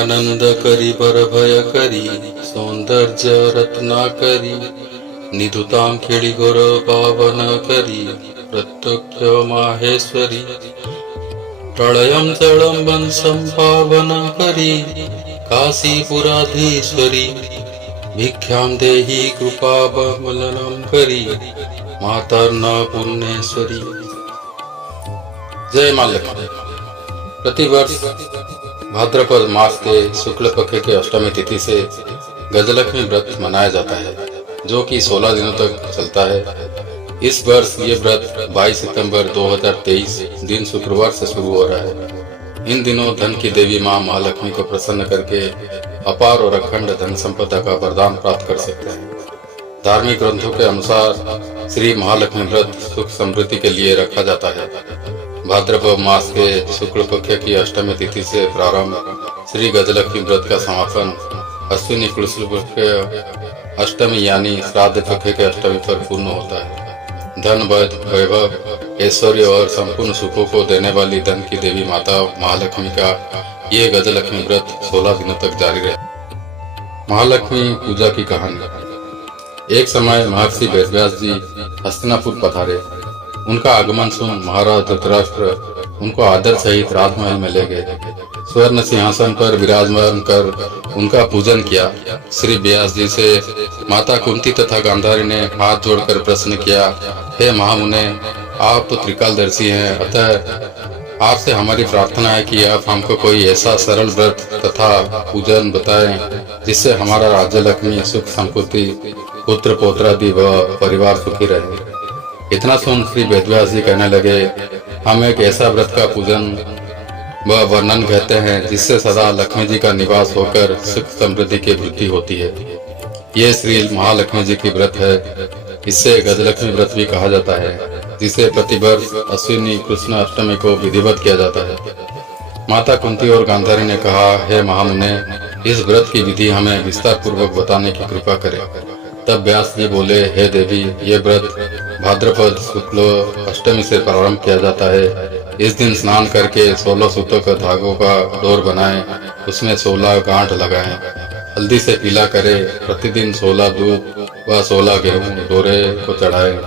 हास्यानंद करी बर भय करी सौंदर्य रत्ना करी निधुताम खेळी गोर पावन करी प्रत्यक्ष माहेश्वरी प्रलयम चळंबन संपावन करी काशीपुराधीश्वरी भिक्षाम देहि कृपाबलनम करी मातर्न पुण्येश्वरी। जय मां लक्ष्मी। प्रतिवर्ष भाद्रपद मास के शुक्ल पक्ष के अष्टमी तिथि से गजलक्ष्मी व्रत मनाया जाता है, जो कि 16 दिनों तक चलता है। इस वर्ष ये व्रत 22 सितंबर 2023 दिन शुक्रवार से शुरू हो रहा है। इन दिनों धन की देवी मां महालक्ष्मी को प्रसन्न करके अपार और अखंड धन संपदा का वरदान प्राप्त कर सकते हैं। धार्मिक ग्रंथों के अनुसार श्री महालक्ष्मी व्रत सुख समृद्धि के लिए रखा जाता है। भाद्रपद मास के शुक्ल पक्ष की अष्टमी तिथि से प्रारंभ श्री गजलक्ष्मी व्रत का समापन अश्विनी कृष्ण पक्ष अष्टमी यानी श्राद्ध पक्ष के अष्टमी पर पूर्ण होता है। धन वैभव ऐश्वर्य और संपूर्ण सुखों को देने वाली धन की देवी माता महालक्ष्मी का ये गजलक्ष्मी व्रत 16 दिनों तक जारी रहे। महालक्ष्मी पूजा की कहानी। एक समय महर्षि वेदव्यास जी हस्तिनापुर पधारे। उनका आगमन सुन महाराज धृतराष्ट्र उनको आदर सहित राजमहल में ले गए। स्वर्ण सिंहासन पर विराजमान कर उनका पूजन किया। श्री व्यास जी से माता कुंती तथा गांधारी ने हाथ जोड़कर प्रश्न किया, हे महामुने, आप तो त्रिकालदर्शी हैं, अतः आपसे हमारी प्रार्थना है कि आप हमको कोई ऐसा सरल व्रत तथा पूजन बताएं जिससे हमारा राज्य लक्ष्मी सुख संपत्ति पुत्र पौत्रादि व परिवार सुखी रहे। इतना सुन श्री वेदव्यास जी कहने लगे, हम एक ऐसा व्रत का पूजन व वर्णन कहते हैं जिससे सदा लक्ष्मी जी का निवास होकर सुख समृद्धि की वृद्धि होती है। ये श्री महालक्ष्मी जी की व्रत है। इससे गजलक्ष्मी व्रत भी कहा जाता है, जिसे प्रतिवर्ष अश्विनी कृष्ण अष्टमी को विधिवत किया जाता है। माता कुंती और गांधारी ने कहा, हे महामुने, इस व्रत की विधि हमें विस्तार पूर्वक बताने की कृपा करें। तब व्यास जी बोले, हे देवी, ये व्रत भाद्रपद शुक्ल अष्टमी से प्रारंभ किया जाता है। इस दिन स्नान करके 16 सूतों का धागों का डोर बनाएं, उसमें 16 गांठ लगाएं, हल्दी से पीला करें, प्रतिदिन 16 दूध व 16 गेहूं डोरे को चढ़ाएं।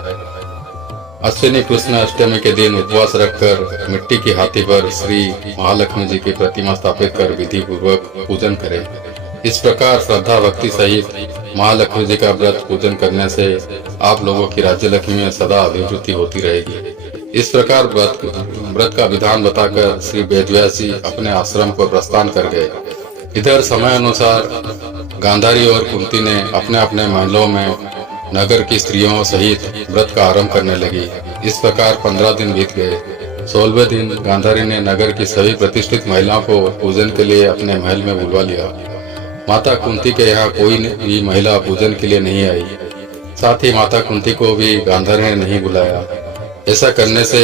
अश्विनी कृष्ण अष्टमी के दिन उपवास रखकर मिट्टी की हाथी पर श्री महालक्ष्मी जी की प्रतिमा स्थापित कर विधि पूर्वक पूजन करें। इस प्रकार श्रद्धा भक्ति सहित महालक्ष्मी जी का व्रत पूजन करने से आप लोगों की राज्य लक्ष्मी में सदा अभिवृद्धि होती रहेगी। इस प्रकार व्रत का विधान बताकर श्री वेदव्यास जी अपने आश्रम को प्रस्थान कर गए। इधर समय अनुसार गांधारी और कुंती ने अपने अपने महलों में नगर की स्त्रियों सहित व्रत का आरंभ करने लगी। इस प्रकार 15 दिन बीत गए। 16वें दिन गांधारी ने नगर की सभी प्रतिष्ठित महिलाओं को पूजन के लिए अपने महल में बुलवा लिया। माता कुंती के यहाँ कोई भी महिला पूजन के लिए नहीं आई। साथ ही माता कुंती को भी गांधारी ने नहीं बुलाया। ऐसा करने से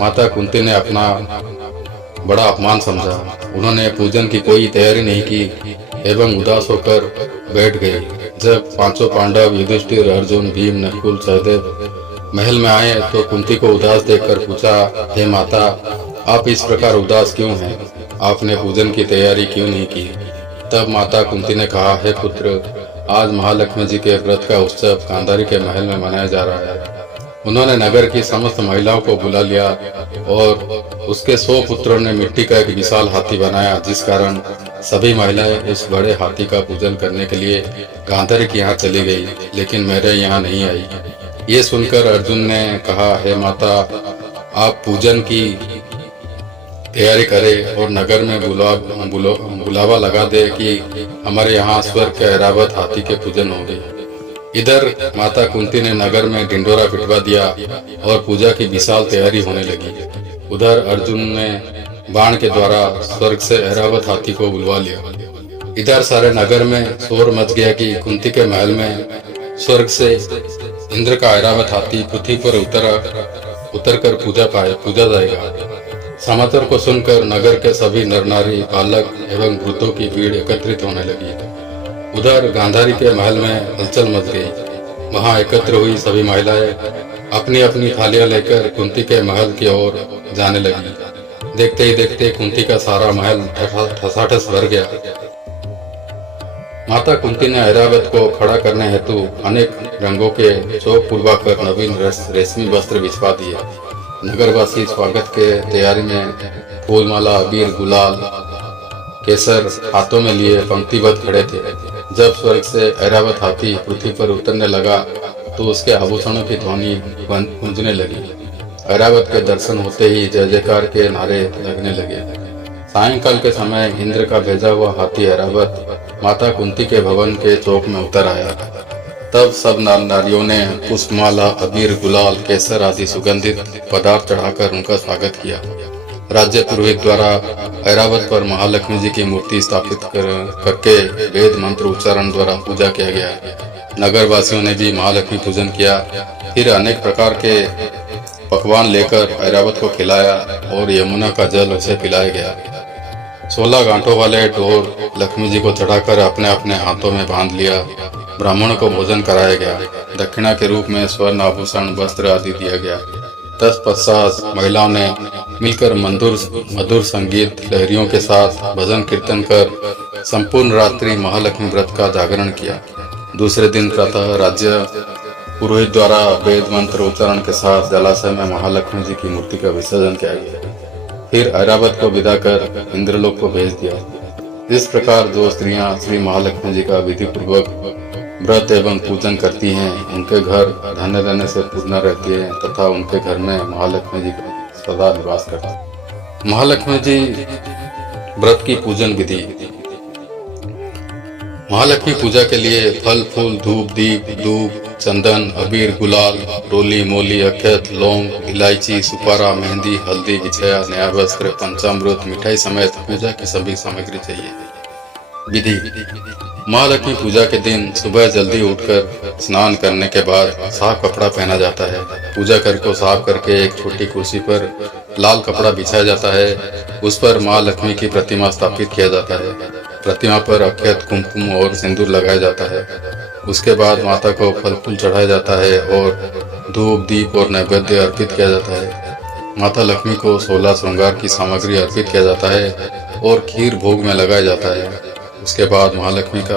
माता कुंती ने अपना बड़ा अपमान समझा। उन्होंने पूजन की कोई तैयारी नहीं की एवं उदास होकर बैठ गई। जब पांचों पांडव युधिष्ठिर, अर्जुन, भीम, नकुल, सहदेव महल में आए तो कुंती को उदास देखकर पूछा, हे माता, आप इस प्रकार उदास क्यों हैं? आपने पूजन की तैयारी क्यों नहीं की? तब माता कुंती ने कहा, हे पुत्र, आज महालक्ष्मी जी के व्रत का उत्सव गांधारी के महल में मनाया जा रहा है। उन्होंने नगर की समस्त महिलाओं को बुला लिया और उसके 100 पुत्रों ने मिट्टी का एक विशाल हाथी बनाया, जिस कारण सभी महिलाएं उस बड़े हाथी का पूजन करने के लिए गांधारी के यहाँ चली गई, लेकिन मेरे यहाँ नहीं आई। ये सुनकर अर्जुन ने कहा, हे माता, आप पूजन की तैयारी करें और नगर में बुलावा लगा दे कि हमारे यहाँ स्वर्ग के ऐरावत हाथी के पूजन होंगे। इधर माता कुंती ने नगर में ढिंडोरा पिटवा दिया और पूजा की विशाल तैयारी होने लगी। उधर अर्जुन ने बाण के द्वारा स्वर्ग से ऐरावत हाथी को बुलवा लिया। इधर सारे नगर में शोर मच गया कि कुंती के महल में स्वर्ग से इंद्र का ऐरावत हाथी पृथ्वी पर उतर कर पूजा जाएगा। समाचार को सुनकर नगर के सभी नर नारी, बालक एवं वृद्धों की भीड़ एकत्रित होने लगी। उधर गांधारी के महल में हलचल मच गई। वहां एकत्र हुई सभी महिलाएं अपनी अपनी थालियां लेकर कुंती के महल की ओर जाने लगी। देखते ही देखते कुंती का सारा महल ठसाठस भर गया। माता कुंती ने ऐरावत को खड़ा करने हेतु अनेक रंगों के चौक पुरवाकर नवीन रेशमी वस्त्र बिछवा दिए। नगरवासी स्वागत के तैयारी में फूलमाला, अबीर, गुलाल, केसर हाथों में लिए पंक्तिबद्ध खड़े थे। जब स्वर्ग से ऐरावत हाथी पृथ्वी पर उतरने लगा तो उसके आभूषणों की ध्वनि गूंजने लगी। ऐरावत के दर्शन होते ही जय जयकार के नारे लगने लगे। सायंकाल के समय इंद्र का भेजा हुआ हाथी ऐरावत माता कुंती के भवन के चौक में उतर आया। तब सब नारियों ने पुष्पमाला, अबीर, गुलाल, केसर आदि सुगंधित पदार्थ चढ़ाकर उनका स्वागत किया। राज्य पुरोहित द्वारा ऐरावत पर महालक्ष्मी जी की मूर्ति स्थापित करके वेद मंत्र उच्चारण द्वारा पूजा किया गया। नगर वासियों ने भी महालक्ष्मी पूजन किया। फिर अनेक प्रकार के पकवान लेकर ऐरावत को खिलाया और यमुना का जल उसे पिलाया गया। 16 गांठों वाले डोर लक्ष्मी जी को चढ़ाकर अपने अपने हाथों में बांध लिया। ब्राह्मणों को भोजन कराया गया। दक्षिणा के रूप में स्वर्ण आभूषण, वस्त्र आदि दिया गया। तत्पश्चात महिलाओं ने मिलकर मधुर संगीत लहरियों के साथ भजन कीर्तन कर संपूर्ण रात्रि महालक्ष्मी व्रत का जागरण किया। दूसरे दिन प्रातः राज्य पुरोहित द्वारा वेद मंत्र उच्चारण के साथ जलाशय में महालक्ष्मी जी की मूर्ति का विसर्जन किया गया। फिर ऐरावत को विदा कर इंद्रलोक को भेज दिया। इस प्रकार जो स्त्रियां श्री महालक्ष्मी जी का विधि पूर्वक व्रत एवं पूजन करती हैं, उनके घर धन्य धन्य से पूर्ण रहती है तथा उनके घर में महालक्ष्मी जी सदा निवास करती है। महालक्ष्मी जी व्रत की पूजन विधि। महालक्ष्मी पूजा के लिए फल, फूल, धूप, दीप, दूब, चंदन, अबीर, गुलाल, रोली, मोली, अक्षत, लौंग, इलायची, सुपारा, मेहंदी, हल्दी, बिछया, नया वस्त्र, पंचामृत, मिठाई समेत पूजा की सभी सामग्री चाहिए। विधि। महालक्ष्मी पूजा के दिन सुबह जल्दी उठकर स्नान करने के बाद साफ कपड़ा पहना जाता है। पूजा घर को साफ करके एक छोटी कुर्सी पर लाल कपड़ा बिछाया जाता है। उस पर माँ लक्ष्मी की प्रतिमा स्थापित किया जाता है। प्रतिमा पर अक्षत, कुमकुम और सिंदूर लगाया जाता है। उसके बाद माता को फल फूल चढ़ाया जाता है और धूप, दीप और नैवेद्य अर्पित किया जाता है। माता लक्ष्मी को 16 श्रृंगार की सामग्री अर्पित किया जाता है और खीर भोग में लगाया जाता है। उसके बाद महालक्ष्मी का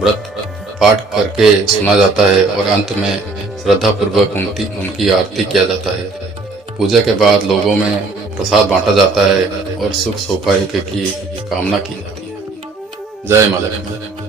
व्रत पाठ करके सुना जाता है और अंत में श्रद्धा पूर्वक उनकी आरती किया जाता है। पूजा के बाद लोगों में प्रसाद बांटा जाता है और सुख सौभाग्य की कामना की जाती है। जय माता लक्ष्मी।